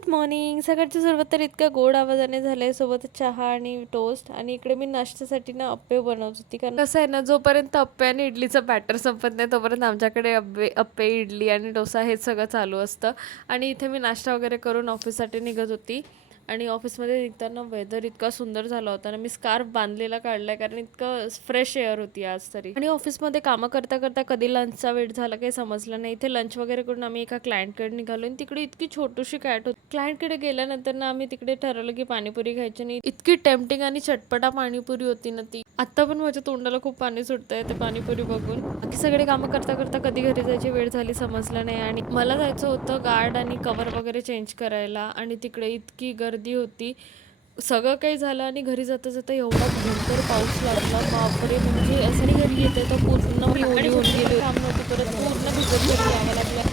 Good morning. सकाळची सुरुवात तर इतक्या गोड आवाजाने झाले, सोबत चहा आणि टोस्ट. आणि इकडे मी नाश्त्यासाठी ना अप्पे बनवत होती, कारण कसं आहे ना, जोपर्यंत अप्पे आणि इडलीचं बॅटर संपत नाही तोपर्यंत आमच्याकडे अप्पे इडली आणि डोसा हे सगळं चालू असतं. आणि इथे मी नाश्ता वगैरे करून ऑफिससाठी निघत होती. आणि ऑफिसमध्ये निघताना वेदर इतका सुंदर झाला होता ना, मी स्कार्फ बांधलेला काढलाय, कारण इतकं फ्रेश एअर होती आज तरी. आणि ऑफिसमध्ये कामं करता करता कधी लंचचा वेळ झाला काही समजलं नाही. इथे लंच वगैरे करून आम्ही एका क्लायंटकडे निघालो आणि तिकडे इतकी छोटीशी कॅट होती. क्लायंटकडे गेल्यानंतर ना आम्ही तिकडे ठरवलं की पाणीपुरी खायची. आणि इतकी टेम्पटिंग आणि चटपटा पाणीपुरी होती ना ती. आता पण माझ्या तोंडाला खूप पाणी सुटतंय ते पाणीपुरी बघून. बाकी सगळे कामं करता करता कधी घरी जायची वेळ झाली समजलं नाही. आणि मला जायचं होतं गार्ड आणि कवर वगैरे चेंज करायला, आणि तिकडे इतकी गर्दी होती. सगळं काही झालं आणि घरी जाता जाता एवढा भयंकर पाऊस लागला, बापरे. म्हणजे असं नाही, घरी येते तर पूर्ण मी ओली होऊन गेली, काम नव्हती करत, पूर्ण भिजत घरी यावं लागलं.